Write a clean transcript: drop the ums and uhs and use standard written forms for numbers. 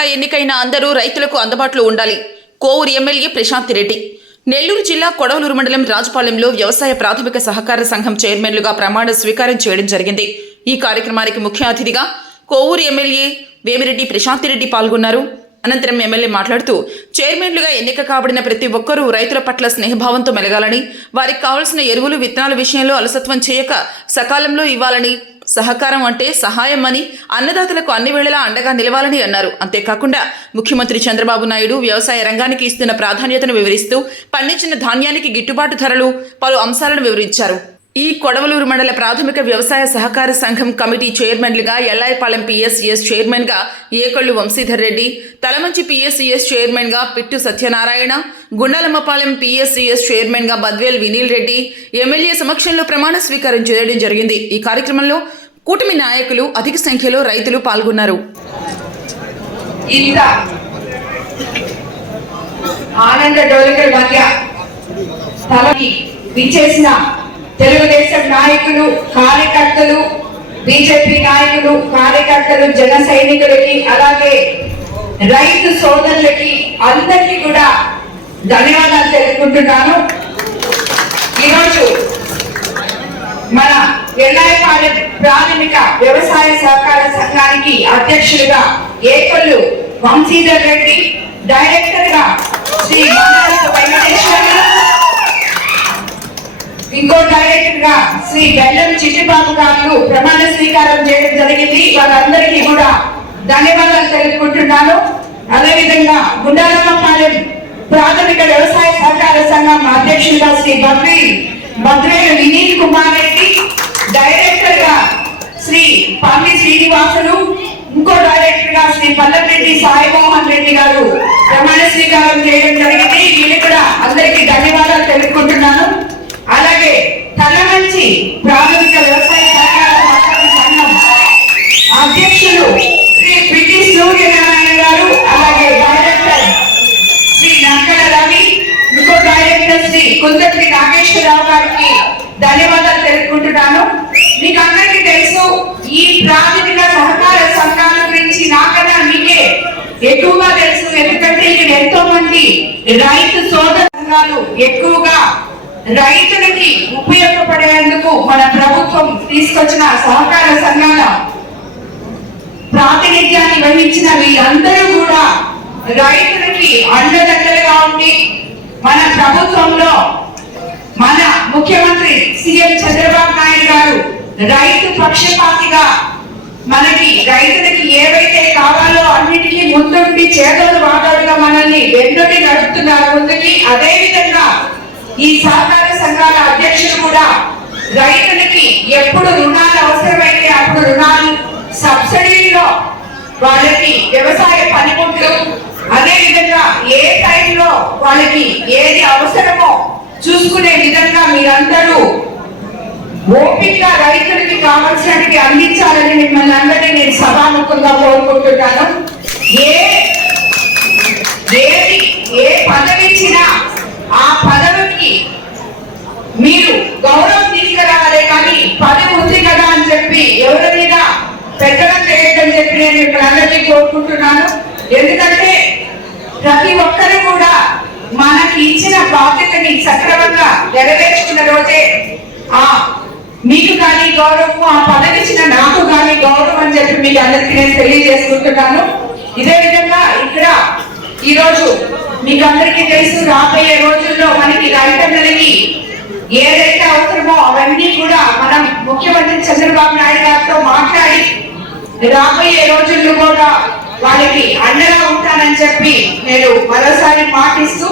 చైర్మన్లుగా ఎన్నికైన అందరూ రైతులకు అందుబాటులో ఉండాలి. కోవూరు ఎమ్మెల్యే ప్రశాంత్ రెడ్డి. నెల్లూరు జిల్లా కొడవలూరు మండలం రాజపాలెంలో వ్యవసాయ ప్రాథమిక సహకార సంఘం చైర్మన్లుగా ప్రమాణ స్వీకారం చేయడం జరిగింది. ఈ కార్యక్రమానికి ముఖ్య అతిథిగా కోవూరు ఎమ్మెల్యే వేమిరెడ్డి ప్రశాంత్ రెడ్డి పాల్గొన్నారు. అనంతరం ఎమ్మెల్యే మాట్లాడుతూ చైర్మన్లుగా ఎన్నిక కాబడిన ప్రతి ఒక్కరూ రైతుల పట్ల స్నేహభావంతో మెలగాలని, వారికి కావలసిన ఎరువులు విత్తనాల విషయంలో అలసత్వం చేయక సకాలంలో ఇవ్వాలని, సహకారం అంటే సహాయం అని, అన్నదాతలకు అన్ని వేళలా అండగా నిలవాలని అన్నారు. అంతేకాకుండా ముఖ్యమంత్రి చంద్రబాబు నాయుడు వ్యవసాయ రంగానికి ఇస్తున్న ప్రాధాన్యతను వివరిస్తూ పండించిన ధాన్యానికి గిట్టుబాటు ధరలు, పలు అంశాలను వివరించారు. ఈ కొడవలూరు మండల ప్రాథమిక వ్యవసాయ సహకార సంఘం కమిటీ చైర్మన్లుగా ఎల్లాయిపాలెం పిఎస్సిఎస్ చైర్మన్గా ఏకళ్ళు వంశీధర్ రెడ్డి, తలమంచి పిఎస్సిఎస్ చైర్మన్గా పిట్టు సత్యనారాయణ, గుండాలమ్మపాలెం పిఎస్సిఎస్ చైర్మన్గా బద్వేల్ వినీల్ రెడ్డి ఎమ్మెల్యే సమక్షంలో ప్రమాణ స్వీకారం చేయడం జరిగింది. ఈ కార్యక్రమంలో కూటమి నాయకులు, అధిక సంఖ్యలో రైతులు పాల్గొన్నారు. తెలుగుదేశం నాయకులు, కార్యకర్తలు, బీజేపీ నాయకులు, కార్యకర్తలు, జన సైనికులకి, అలాగే రైతు సోదరులకి అందరికీ కూడా ధన్యవాదాలు తెలుపుకుంటున్నాను. ఈరోజు మన ఎల్లాయిపాలెం ప్రాథమిక వ్యవసాయ సహకార సంఘానికి అధ్యక్షులుగా ఏకళ్ళు వంశీధర్ రెడ్డి, డైరెక్టర్ గా శ్రీ వెంకటేశ్వర, ఇంకో డైరెక్టర్ గా శ్రీ బెల్లం చిట్టిబాబు గారు ప్రమాణ స్వీకారం చేయడం జరిగింది. వాళ్ళందరికీ కూడా ధన్యవాదాలు తెలుపుకుంటున్నాను. అదేవిధంగా గుండాలమ్మపాలెం ప్రాథమిక వ్యవసాయ సహకార సంఘం అధ్యక్షులుగా శ్రీ బద్వేలు వినీల్ కుమార్ రెడ్డి, డైరెక్టర్ గా శ్రీ పల్లి శ్రీనివాసులు, ఇంకో డైరెక్టర్ గా శ్రీ పల్లెరెడ్డి సాయిమోహన్ రెడ్డి గారు ప్రమాణ స్వీకారం చేయడం జరిగింది. వీళ్ళు కూడా అందరికీ ధన్యవాదాలు తెలుపుకుంటున్నాను. అలాగే తలమంచి ప్రాథమిక వ్యవసాయ సహకార సంఘం అధ్యక్షులు శ్రీ పిటి సూర్యనారాయణ గారు, అలాగే డైరెక్టర్ శ్రీ నక్కల రవి, ఇంకో డైరెక్టర్ శ్రీ కుందటి నాగేశ్వరరావు గారికి ధన్యవాదాలు తెలుపుకుంటున్నాను. మీకు అందరికీ తెలుసు, ఈ ప్రాథమిక సహకార సంఘాల గురించి నాకన్నా మీకే ఎక్కువగా తెలుసు. ఎందుకంటే ఇక్కడ ఎంతో మంది రైతు సోదర సంఘాలు ఎక్కువగా రైతులకి ఉపయోగపడేందుకు మన ప్రభుత్వం తీసుకొచ్చిన సహకార సంఘాల ప్రాతినిధ్యాన్ని వహించిన వీళ్ళందరూ కూడా రైతులకి అండదండలుగా ఉండి మన ప్రభుత్వంలో మన ముఖ్యమంత్రి సీఎం చంద్రబాబు నాయుడు గారు రైతు పక్షపాతిగా మనకి రైతులకి ఏవైతే కావాలో అన్నిటికీ ముందుండి చేదోడు వాదోడుగా మనల్ని వెన్నుండి నడుపుతున్నారు ముందుకి. అదే విధంగా ఈ సహకార సంఘాల అధ్యక్షులు కూడా రైతులకి ఎప్పుడు రుణాలు అవసరమైతే అప్పుడు రుణాలు, సబ్సిడీలో వాళ్ళకి వ్యవసాయ పనిముట్లు, అదే విధంగా ఏ టైంలో వాళ్ళకి ఏది అవసరమో చూసుకునే విధంగా మీరందరూ ఓపికగా రైతులకి కావాల్సినవి అందించాలని మిమ్మల్ని అందరినీ నేను సభాముఖంగా కోరుకుంటున్నాను. ఏ పదవి ఇచ్చినా ఆ పదవికి మీరు గౌరవం తీసుకురావాలే కానీ పదవి ఉంది కదా అని చెప్పి ఎవరి మీద పెద్దగా చేయొద్దని చెప్పి నేను మిమ్మల్ని అందరినీ కోరుకుంటున్నాను. ఎందుకంటే ప్రతి ఒక్కరు కూడా మనకి ఇచ్చిన బాధ్యతని సక్రమంగా నెరవేర్చుకున్న రోజే మీకు కానీ గౌరవం, ఆ పదవి ఇచ్చిన నాకు కానీ గౌరవం అని చెప్పి మీకు అందరికీ నేను తెలియజేసుకుంటున్నాను. ఇదే విధంగా ఇక్కడ ఈరోజు మీకు అందరికీ తెలుసు, రాబోయే రోజుల్లో మనకి రైతన్నలకి ఏదైతే అవసరమో అవన్నీ కూడా మనం ముఖ్యమంత్రి చంద్రబాబు నాయుడు గారితో మాట్లాడి రాబోయే రోజుల్లో కూడా వాళ్ళకి అండగా ఉంటానని చెప్పి నేను మరోసారి మాటిస్తూ